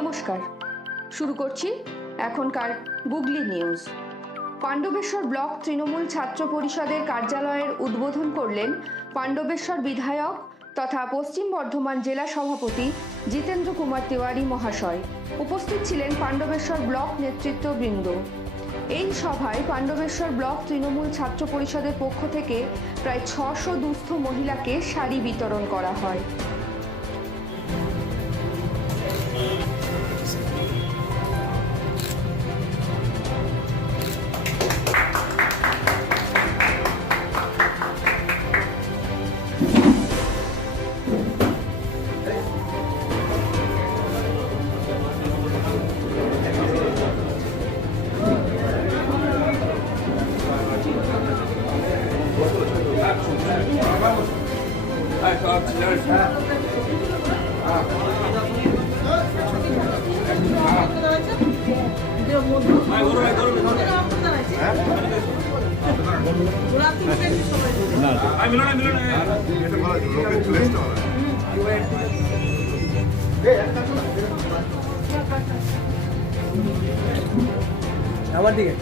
নমস্কার, শুরু করছি এখনকার গুগলি নিউজ। পাণ্ডবেশ্বর ব্লক তৃণমূল ছাত্র পরিষদের কার্যালয়ের উদ্বোধন করলেন পাণ্ডবেশ্বর বিধায়ক তথা পশ্চিম বর্ধমান জেলা সভাপতি জিতেন্দ্র কুমার তিওয়ারি মহাশয়। উপস্থিত ছিলেন পাণ্ডবেশ্বর ব্লক নেতৃত্ববৃন্দ। এই সভায় পাণ্ডবেশ্বর ব্লক তৃণমূল ছাত্র পরিষদের পক্ষ থেকে প্রায় 600 দুস্থ মহিলাকে শাড়ি বিতরণ করা হয়। আমার দিকে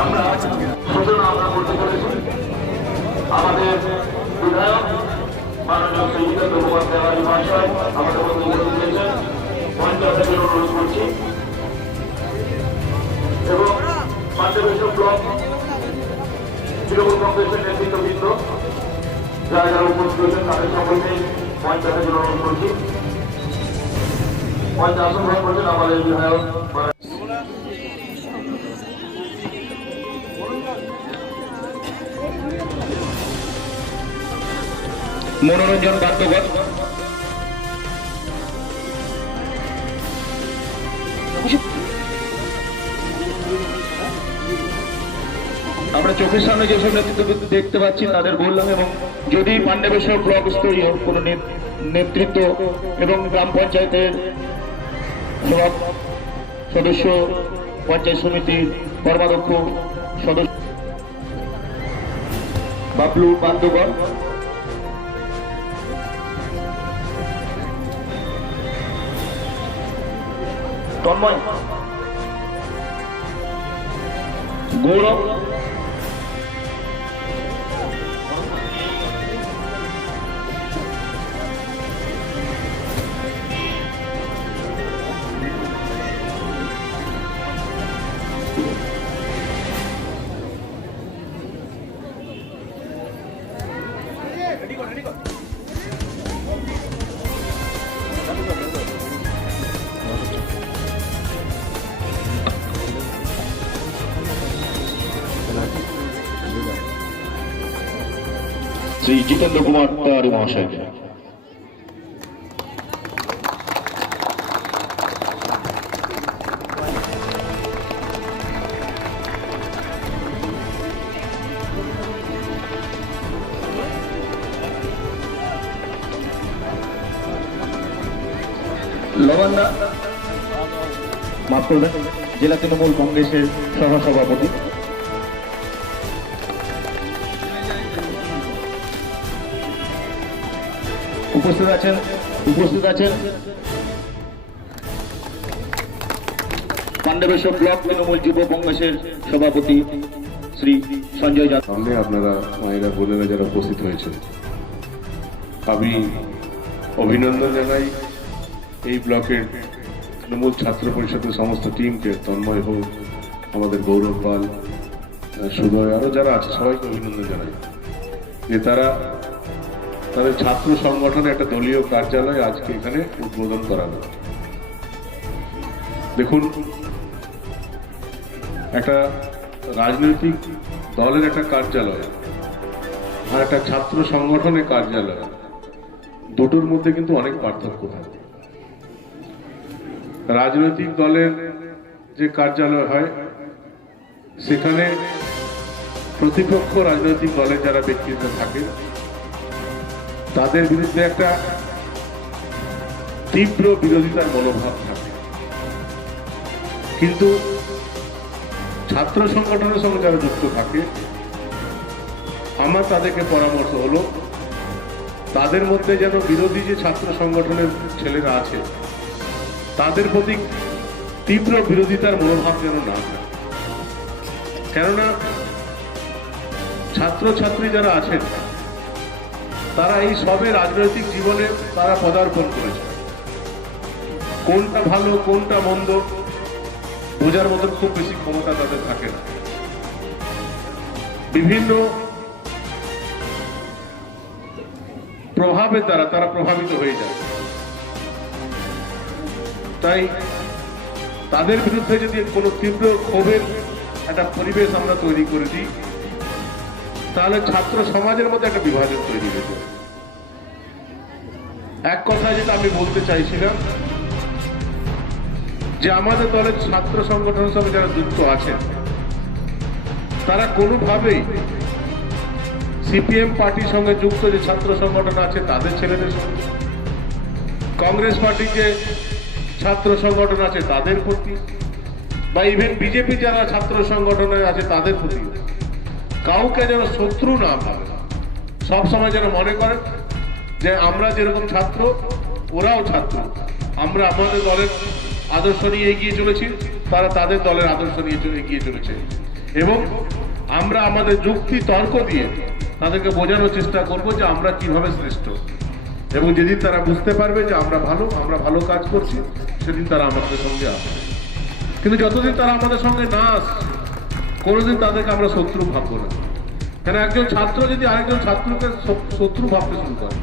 আমরা করতে চলেছি আমাদের বিধায়ক মাননীয় শ্রী জিতেন্দ্র কুমার তিওয়ারি মহাশয় আমাদের মধ্যে উপস্থিত হয়েছেন। পঞ্চায়েতের অনুরোধ করছি এবং পাণ্ডবেশ্বর ব্লক তৃণমূল কংগ্রেসের নেতৃত্ববৃন্দ যারা যারা উপস্থিত হয়েছেন তাদের সকলকে পঞ্চায়েতের অনুরোধ করছি। পঞ্চায়েত আসন গ্রহণ করছেন আমাদের বিধায়ক মনোরঞ্জন বাদ্যকর, আমরা চোখের সামনে যেসব নেতৃত্ব দেখতে পাচ্ছি তাদের বললাম, এবং যদি পাণ্ডবেশ্বর ব্লক স্তরীয় কোনো নেতৃত্ব এবং গ্রাম পঞ্চায়েতের সদস্য, পঞ্চায়েত সমিতির কর্মাধ্যক্ষ সদস্য বাবলু বাদ্যকর, তন্ময়, গৌরব, শ্রী জিতেন্দ্র কুমার তিওয়ারি মহাশয়। লবণদা মাফ করবেন, জেলা তৃণমূল কংগ্রেসের সহসভাপতি। উপস্থিত আছেন পাণ্ডবেশ্বর ব্লক তৃণমূল যুব কংগ্রেসের সভাপতি শ্রী সঞ্জয় যাদব। সামনে আপনারা মায়েরা বোনেরা যারা উপস্থিত হয়েছে, আমি অভিনন্দন জানাই এই ব্লকের তৃণমূল ছাত্র পরিষদের সমস্ত টিমকে, তন্ময় হোক, আমাদের গৌরব পাল, সুদয়, আরো যারা আছে সবাইকে অভিনন্দন জানাই যে তারা তাদের ছাত্র সংগঠনে একটা দলীয় কার্যালয় আজকে এখানে উদ্বোধন করালো। দেখুন, একটা রাজনৈতিক দলের একটা কার্যালয় আর একটা ছাত্র সংগঠনের কার্যালয়, দুটোর মধ্যে কিন্তু অনেক পার্থক্য থাকে। রাজনৈতিক দলের যে কার্যালয় হয় সেখানে প্রতিপক্ষ রাজনৈতিক দলের যারা ব্যক্তিত্ব থাকে তাদের বিরুদ্ধে একটা তীব্র বিরোধিতার মনোভাব থাকে, কিন্তু ছাত্র সংগঠনের সঙ্গে যারা যুক্ত থাকে আমার তাদেরকে পরামর্শ হলো তাদের মধ্যে যেন বিরোধী যে ছাত্র সংগঠনের ছেলেরা আছে তাদের প্রতি তীব্র বিরোধিতার মনোভাব যেন না থাকে। কেননা ছাত্রছাত্রী যারা আছেন তারা এই সবে রাজনৈতিক জীবনে তারা পদার্পণ করেছে, কোনটা ভালো কোনটা মন্দ বোঝার মতন খুব বেশি ক্ষমতা তাদের থাকে না। বিভিন্ন প্রভাবের দ্বারা তারা প্রভাবিত হয়ে যায়। তাই তাদের বিরুদ্ধে যদি কোনো তীব্র ক্ষোভের একটা পরিবেশ আমরা তৈরি করে দিই তাহলে ছাত্র সমাজের মধ্যে একটা বিভাজন তৈরি হয়ে যাবে। এক কথায় যেটা আমি বলতে চাইছিলাম যে আমাদের দলের ছাত্র সংগঠনের সঙ্গে যারা যুক্ত আছেন তারা কোনোভাবেই সিপিএম পার্টির সঙ্গে যুক্ত যে ছাত্র সংগঠন আছে তাদের ছেলেদের সঙ্গে, কংগ্রেস পার্টির যে ছাত্র সংগঠন আছে তাদের প্রতি, বা ইভেন বিজেপি যারা ছাত্র সংগঠনে আছে তাদের প্রতি কাউকে যেন শত্রু না ভাবে, সবসময় যেন মনে করেন যে আমরা যেরকম ছাত্র ওরাও ছাত্র, আমরা আমাদের দলের আদর্শ নিয়ে এগিয়ে চলেছি, তারা তাদের দলের আদর্শ নিয়ে এগিয়ে চলেছে, এবং আমরা আমাদের যুক্তি তর্ক দিয়ে তাদেরকে বোঝানোর চেষ্টা করব যে আমরা কিভাবে শ্রেষ্ঠ, এবং যেদিন তারা বুঝতে পারবে যে আমরা ভালো কাজ করছি সেদিন তারা আমাদের সঙ্গে আসবে। কিন্তু যতদিন তারা আমাদের সঙ্গে না আসছে কোনোদিন তাদেরকে আমরা শত্রু ভাববো না। কেন একজন ছাত্র যদি আরেকজন ছাত্রকে শত্রু ভাবতে শুরু করে,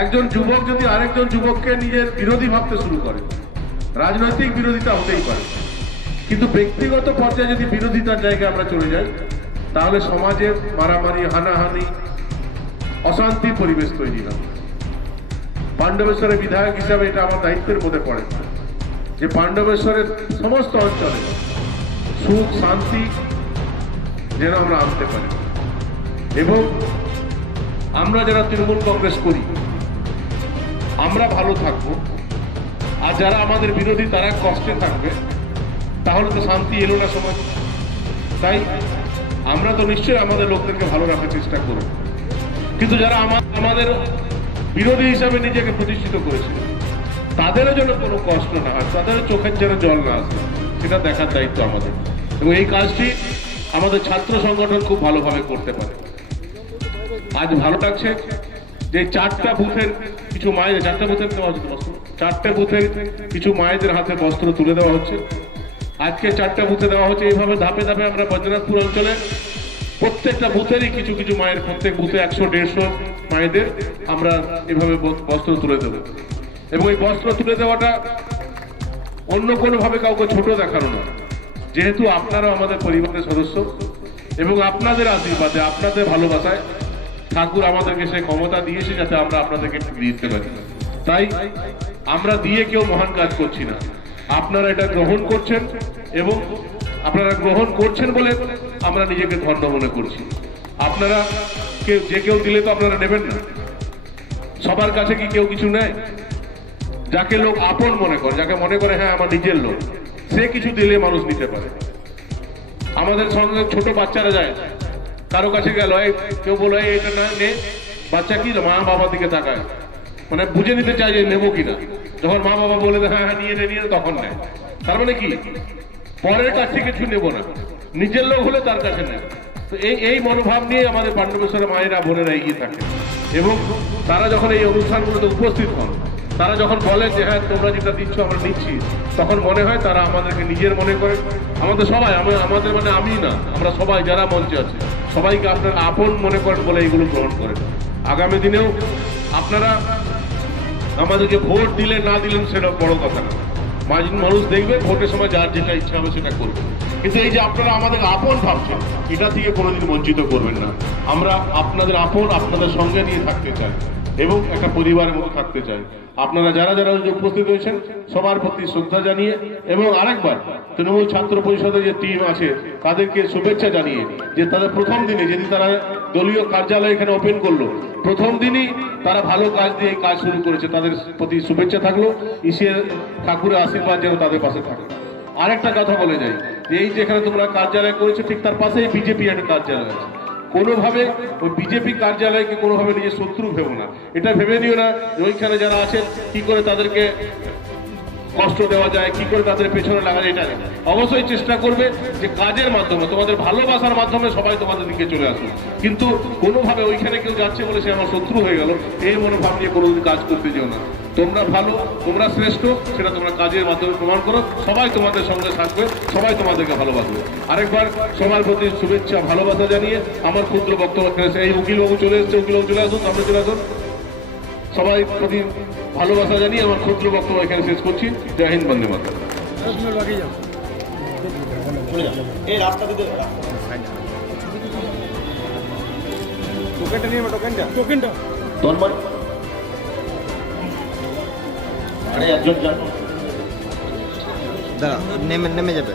একজন যুবক যদি আরেকজন যুবককে নিজের বিরোধী ভাবতে শুরু করে, রাজনৈতিক বিরোধিতা হতেই পারে, কিন্তু ব্যক্তিগত পর্যায়ে যদি বিরোধিতার জায়গায় আমরা চলে যাই তাহলে সমাজের মারামারি হানাহানি অশান্তির পরিবেশ তৈরি হবে। পাণ্ডবেশ্বরের বিধায়ক হিসাবে এটা আমার দায়িত্বের মধ্যে পড়ে যে পাণ্ডবেশ্বরের সমস্ত অঞ্চলে সুখ শান্তি যেন আমরা আনতে পারি, এবং আমরা যারা তৃণমূল কংগ্রেস করি আমরা ভালো থাকবো, আর যারা আমাদের বিরোধী তারা কষ্টে থাকবে, তাহলে তো শান্তি এলো না সমাজ। তাই আমরা তো নিশ্চয়ই আমাদের লোকদেরকে ভালো রাখার চেষ্টা করব, কিন্তু যারা আমাদের বিরোধী হিসাবে নিজেকে প্রতিষ্ঠিত করেছে তাদেরও যেন কোনো কষ্ট না হয়, তাদের চোখের যেন জল না আসে, সেটা দেখার দায়িত্ব আমাদের, এবং এই কাজটি আমাদের ছাত্র সংগঠন খুব ভালোভাবে করতে পারে। আজ ভালো লাগছে যে চারটা বুথের কিছু মায়েদের, চারটা বুথের দেওয়া হচ্ছে বস্ত্র, চারটে বুথের কিছু মায়েদের হাতে বস্ত্র তুলে দেওয়া হচ্ছে। আজকে চারটা বুথে দেওয়া হচ্ছে, এইভাবে ধাপে ধাপে আমরা বৈদ্যনাথপুর অঞ্চলে প্রত্যেকটা বুথেরই কিছু কিছু মায়ের, প্রত্যেক বুথে 100-150 মায়েদের আমরা এভাবে বস্ত্র তুলে দেবো, এবং এই বস্ত্র তুলে দেওয়াটা অন্য কোনোভাবে কাউকে ছোট দেখানো না, যেহেতু আপনারাও আমাদের পরিবারের সদস্য, এবং আপনাদের আশীর্বাদে আপনাদের ভালোবাসায় ঠাকুর আমাদেরকে সেই ক্ষমতা দিয়েছে যাতে আমরা আপনাদেরকে দিতে পারি। তাই আমরা দিয়ে কেউ মহান কাজ করছি না, আপনারা এটা গ্রহণ করছেন, এবং আপনারা গ্রহণ করছেন বলে আমরা নিজেকে ধন্য মনে করছি। আপনারা যে কেউ দিলে তো আপনারা নেবেন না, সবার কাছে কি কেউ কিছু নেয়? যাকে লোক আপন মনে করে, যাকে মনে করে হ্যাঁ আমার নিজের লোক, সে কিছু দিলে মানুষ নিতে পারে। আমাদের সঙ্গে ছোট বাচ্চারা যায়, কারো কাছে গেল, কেউ বলে এটা না নে, বাচ্চা কি মা বাবার দিকে তাকায়, মানে বুঝে নিতে চায় যে নেবো কিনা। যখন মা বাবা বলে হ্যাঁ হ্যাঁ নিয়ে নে তখন নেয়। তার মানে কি পরের কাছ থেকে কিছু নেবো না, নিজের লোক হলে তার কাছে নেয়। তো এই মনোভাব নিয়ে আমাদের পাণ্ডবেশ্বরের মায়েরা বোনেরা এগিয়ে থাকে, এবং তারা যখন এই অনুষ্ঠানগুলোতে উপস্থিত হন, তারা যখন বলেন যে হ্যাঁ তোমরা যেটা দিচ্ছ আমরা নিচ্ছি, তখন মনে হয় তারা আমাদেরকে নিজের মনে করে। আমাদের সবাই, আমাদের মানে আমি না, আমরা সবাই যারা মঞ্চে আছে সবাইকে আপনার আপন মনে করেন বলে এইগুলো গ্রহণ করেন। আগামী দিনেও আপনারা আমাদেরকে ভোট দিলেন না দিলেন সেটা বড় কথা না, মানুষ দেখবে ভোটের সময় যার যেটা ইচ্ছা হবে সেটা করবে, কিন্তু এই যে আপনারা আমাদের আপন ভাবছেন এটা থেকে কোনোদিন বঞ্চিত করবেন না। আমরা আপনাদের আপন, আপনাদের সঙ্গে নিয়ে থাকতে চাই, এবং একটা পরিবারের মতো থাকতে চাই। আপনারা যারা যারা উপস্থিত হয়েছেন সবার প্রতি শ্রদ্ধা জানিয়ে, এবং আরেকবার তৃণমূল ছাত্র পরিষদের যে টিম আছে তাদেরকে শুভেচ্ছা জানিয়ে, যে তাদের প্রথম দিনে যেদিন তারা দলীয় কার্যালয় এখানে ওপেন করলো প্রথম দিনই তারা ভালো কাজ দিয়ে এই কাজ শুরু করেছে, তাদের প্রতি শুভেচ্ছা থাকলো, ঈশ্বর ঠাকুরের আশীর্বাদ যেন তাদের পাশে থাকে। আরেকটা কথা বলে যাই, যে এই যেখানে তোমরা কার্যালয় করেছো ঠিক তার পাশেই বিজেপি একটা কার্যালয় আছে। কোনোভাবে ওই বিজেপি কার্যালয়কে কোনোভাবে নিজের শত্রু ভেবো না, এটা ভেবে নিও না যে ওইখানে যারা আছেন কি করে তাদেরকে কষ্ট দেওয়া যায়, কি করে তাদের পেছনে লাগা যায়, এটা না। অবশ্যই চেষ্টা করবে যে কাজের মাধ্যমে, তোমাদের ভালোবাসার মাধ্যমে সবাই তোমাদের দিকে চলে আসবে, কিন্তু কোনোভাবে ওইখানে কেউ যাচ্ছে বলে সে আমার শত্রু হয়ে গেল এই মনোভাব নিয়ে কোনোদিন কাজ করতে যেও না। তোমরা ভালো, তোমরা শ্রেষ্ঠ, সেটা তোমরা কাজের মাধ্যমে প্রমাণ করো। সবাই তোমাদের সঙ্গে থাকবে, সবাই তোমাদেরকে ভালোবাসবে। আরেকবার সবার প্রতি শুভেচ্ছা ভালোবাসা জানিয়ে আমার ক্ষুদ্র বক্তব্য শেষ। এই উকিলবাবু চলে এসছে, উকিলবাবু চলে আসুন, সামনে চলে আসুন। সবাই প্রতি ভালোবাসা জানিয়ে আমার ক্ষুদ্র বক্তব্য এখানে শেষ করছি। জয় হিন্দ, বন্দে মাতরম। তন্ময়, আরে একজন যান। দাঁড়া, নেমে যাবে।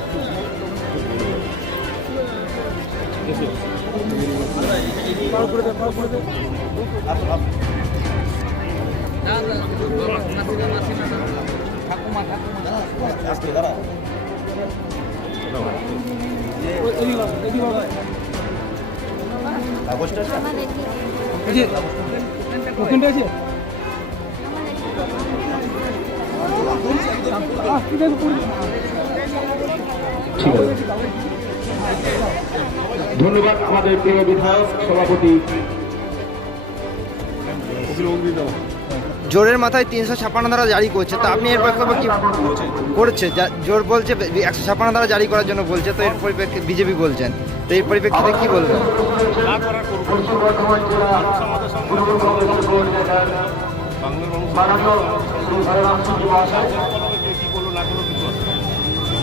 ধন্যবাদ আমাদের প্রিয় বিধায়ক সভাপতি। জোরের মাথায় 356 ধারা জারি করছে, তো আপনি এর বক্তব্য কি করছে? জোর বলছে 156 ধারা জারি করার জন্য বলছে, তো এর পরিপ্রেক্ষিতে বিজেপি বলছেন, তো এই পরিপ্রেক্ষিতে কি বলবেন? পশ্চিম বর্ধমান জেলা তৃণমূল কংগ্রেসের বোর্ড নেতার মাননীয় শ্রী হরেরাম সিং মহাশয়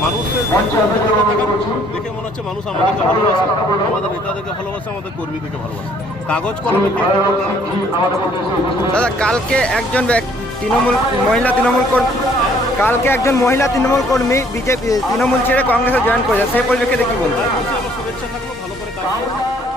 মানুষের দেখে মনে হচ্ছে মানুষ আমাদেরকে ভালোবাসে, আমাদের নেতাদেরকে ভালোবাসে, আমাদের কর্মীদেরকে ভালোবাসে। কাগজ কলমে দাদা, কালকে একজন তৃণমূল মহিলা তৃণমূল কর্মী কালকে একজন মহিলা তৃণমূল কর্মী বিজেপি তৃণমূল ছেড়ে কংগ্রেসে জয়েন করেছে, সেই পরিপ্রেক্ষিতে কি বলবেন? শুভেচ্ছা থাকলো, ভালো করে কাজ করো।